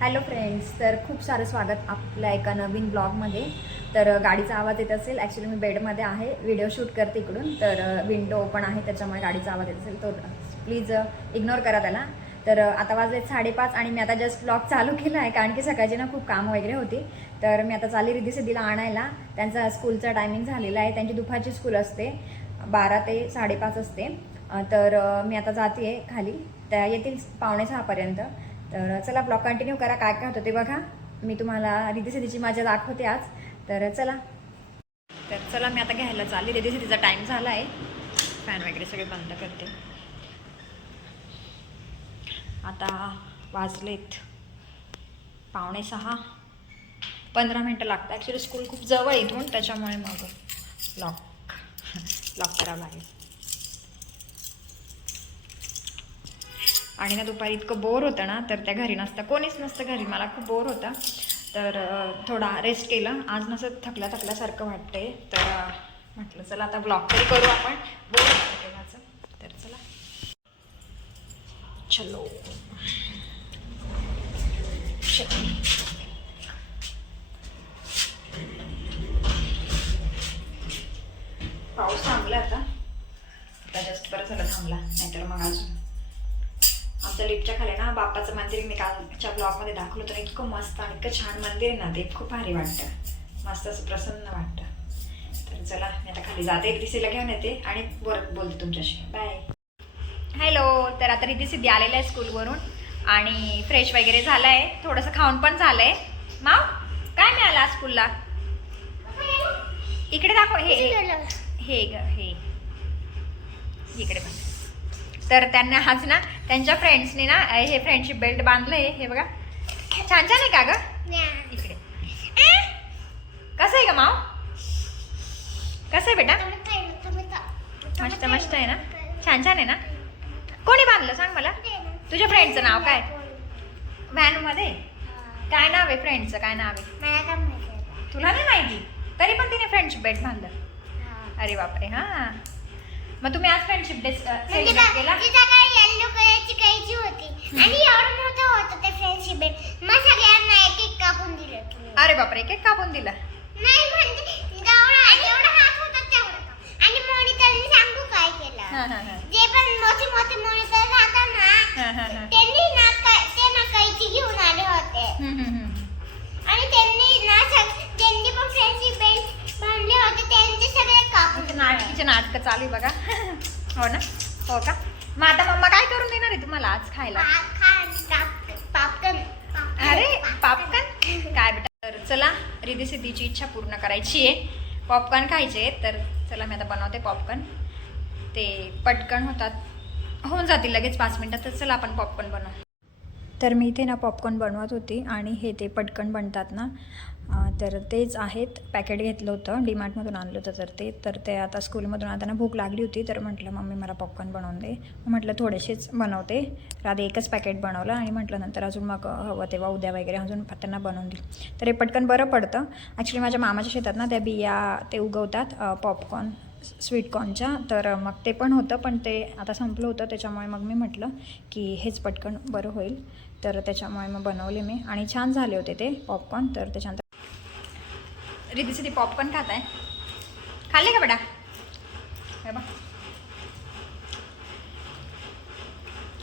Hello friends, तर खूप सारं स्वागत आपल्या एका नवीन ब्लॉगमध्ये. तर गाडीचा आवाज येत असेल. ॲक्च्युली मी बेडमध्ये आहे, व्हिडिओ शूट करते इकडून, तर विंडो ओपन आहे त्याच्यामुळे गाडीचा आवाज येत असेल, तर प्लीज इग्नोर करा त्याला. तर आता वाजले 5:30 आणि मी आता जस्ट ब्लॉग चालू केला आहे, कारण की सकाळची ना खूप कामं वगैरे होती. तर मी आता चालली रिद्धी सिद्धीला आणायला. त्यांचा स्कूलचा टायमिंग झालेला आहे, त्यांची दुपारची स्कूल असते, 12 ते 5:30 असते. तर मी आता जाते आहे खाली, त्या येतील 5:45पर्यंत. तर चला ब्लॉग कंटिन्यू करा, काय काय होतं ते बघा. मी तुम्हाला रिद्धी सिद्धीची मजा दाखवते आज. तर चला मी आता घ्यायला चालली. रिद्धी सिद्धीचा टाईम झाला आहे. फॅन वगैरे सगळे बंद करते. आता वाजलेत 5:45, 15 मिनटं लागतात. ॲक्च्युली स्कूल खूप जवळ इथून, त्याच्यामुळे मग लॉक करावं लागेल. आणि ना दुपारी इतकं बोर होतं ना, तर त्या घरी नसतं, कोणीच नसतं घरी. मला खूप बोर होता, तर थोडा रेस्ट केलं. आज नसं थकल्यासारखं वाटतंय, तर म्हटलं चला आता ब्लॉग तरी करू आपण. बोर होतं तेव्हाचं, तर चला चलो. पाऊस थांबला आता जस्ट बरं झालं थांबला, नाहीतर मग अजून. आमच्या लिफ्टच्या खाली ना बाप्पाचं मंदिर मी कालच्या ब्लॉगमध्ये दाखवलं होतं. इतकं मस्त आणि इतकं छान मंदिर आहे ना, ते खूप भारी वाटतं, मस्त असं प्रसन्न वाटतं. तर चला मी आता खाली जाते, रिद्धी सिद्धीला घेऊन येते आणि बोलते तुमच्याशी. बाय. हॅलो. तर आता रिद्धी सिद्धी आलेलं आहे स्कूलवरून आणि फ्रेश वगैरे झालं आहे, थोडंसं खाऊन पण झालं आहे. माव, काय मिळालं आज स्कूलला? इकडे दाखव. हे इकडे पण. तर त्यांना आज ना त्यांच्या फ्रेंड्सने ना हे फ्रेंडशिप बेल्ट बांधलंय, हे बघा. छान छान आहे का ग? इकडे कसं आहे का माव? कसं आहे बेटा? मस्त मस्त आहे ना, छान छान आहे ना. कोणी बांधलं सांग मला? तुझ्या फ्रेंडचं नाव काय? व्हॅन मध्ये काय नाव आहे फ्रेंडचं? काय नाव आहे तुला नाही माहिती? तरी पण तिने फ्रेंडशिप बेल्ट बांधलं. अरे बापरे. हा, मग तुम्ही आज फ्रेंडशिप डे सेलिब्रेट केला? येलो कलरची कैची होती आणि एवढं मोठं होतं ते फ्रेंडशिप बेल्ट. मग सगळ्यांना एक एक कापून दिलं. अरे बापरे, केक कापून दिला? नाही, म्हणजे जेवढा हात होता तेवढं. आणि मॉनिटरने सांगू काय केलं? जे पण मोठे मॉनिटर राहतात ना, त्यांनी ना कैची घेऊन आले होते. आणि त्यांनी पण फ्रेंडशिप बेल्ट बांधले होते, त्यांचे सगळे कापून. नाटक चालू आहे बघा. हो ना. हो का? मग आता मम्मा काय करून देणार आहे तुम्हाला आज खायला? अरे पॉपकॉर्न काय बेटा. तर चला रिद्धी सिद्धीची इच्छा पूर्ण करायची आहे, पॉपकॉर्न खायचे. तर चला मी आता बनवते पॉपकॉर्न. ते पटकन होऊन जातील लगेच 5 मिनटात. तर चला आपण पॉपकॉर्न बनवू. तर मी इथे ना पॉपकॉर्न बनवत होती आणि हे ते पटकन बनतात ना, तर तेच आहेत. पॅकेट घेतलं होतं, डीमार्टमधून आणलं होतं. तर ते आता स्कूलमधून आता ना भूक लागली होती, तर म्हटलं मम्मी मला पॉपकॉर्न बनवून दे. म्हटलं थोडेसेच बनवते. तर आधी एकच पॅकेट बनवलं आणि म्हटलं नंतर अजून मग हवं तेव्हा उद्या वगैरे अजून त्यांना बनवून दिली. तर हे पटकन बरं पडतं. ॲक्च्युली माझ्या मामाच्या शेतात ना त्या बिया ते उगवतात पॉपकॉर्न, स्वीटकॉर्नच्या. तर मग ते पण होतं, पण ते आता संपलं होतं, त्याच्यामुळे मग मी म्हटलं की हेच पटकन बरं होईल. तर त्याच्यामुळे मग बनवले मी आणि छान झाले होते ते पॉपकॉर्न. तर त्याच्यानंतर रिद्धी सिद्धी पॉपकॉर्न खात आहे. खाल्ले का बेटा? हे बघ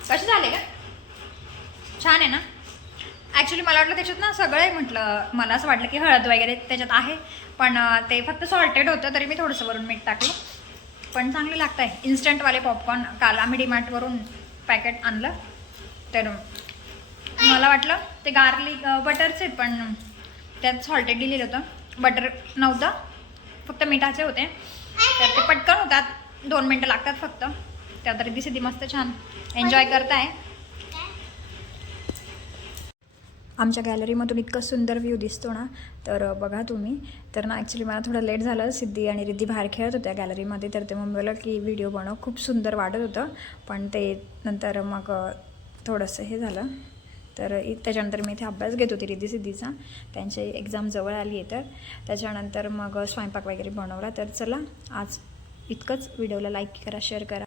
कसे झाले का? छान आहे ना. ॲक्च्युली मला वाटलं त्याच्यात ना सगळं आहे, म्हटलं मला असं वाटलं की हळद वगैरे त्याच्यात आहे, पण ते फक्त सॉल्टेड होतं. तरी मी थोडंसं वरून मीठ टाकलं, पण चांगले लागत आहे. इन्स्टंटवाले पॉपकॉर्न काल आम्ही डीमार्टवरून पॅकेट आणलं. तर मला वाटलं ते गार्लिक बटरचे, पण त्यात सॉल्टेड दिलेलं होतं, बटर नव्हतं, फक्त मिठाचे होते. तर ते पटकन होतात, 2 मिनटं लागतात फक्त. त्यात रिद्धी सिद्धी मस्त छान एन्जॉय करताय. आमच्या गॅलरीमधून इतकं सुंदर व्ह्यू दिसतो ना, तर बघा तुम्ही. तर ना ॲक्च्युली मला थोडं लेट झालं. सिद्धी आणि रिद्धी बाहेर खेळत होत्या गॅलरीमध्ये, तर ते मम्मी बोललं की व्हिडिओ बनव. खूप सुंदर वाटत होतं, पण ते नंतर मग थोडंसं हे झालं. तर त्याच्यानंतर मी इथे अभ्यास घेत होती रिद्धी सिद्धीचा, त्यांची एक्झाम जवळ आली आहे. तर त्याच्यानंतर मग स्वयंपाक वगैरे बनवला. तर चला आज इतकंच. व्हिडिओला लाईक करा, शेअर करा.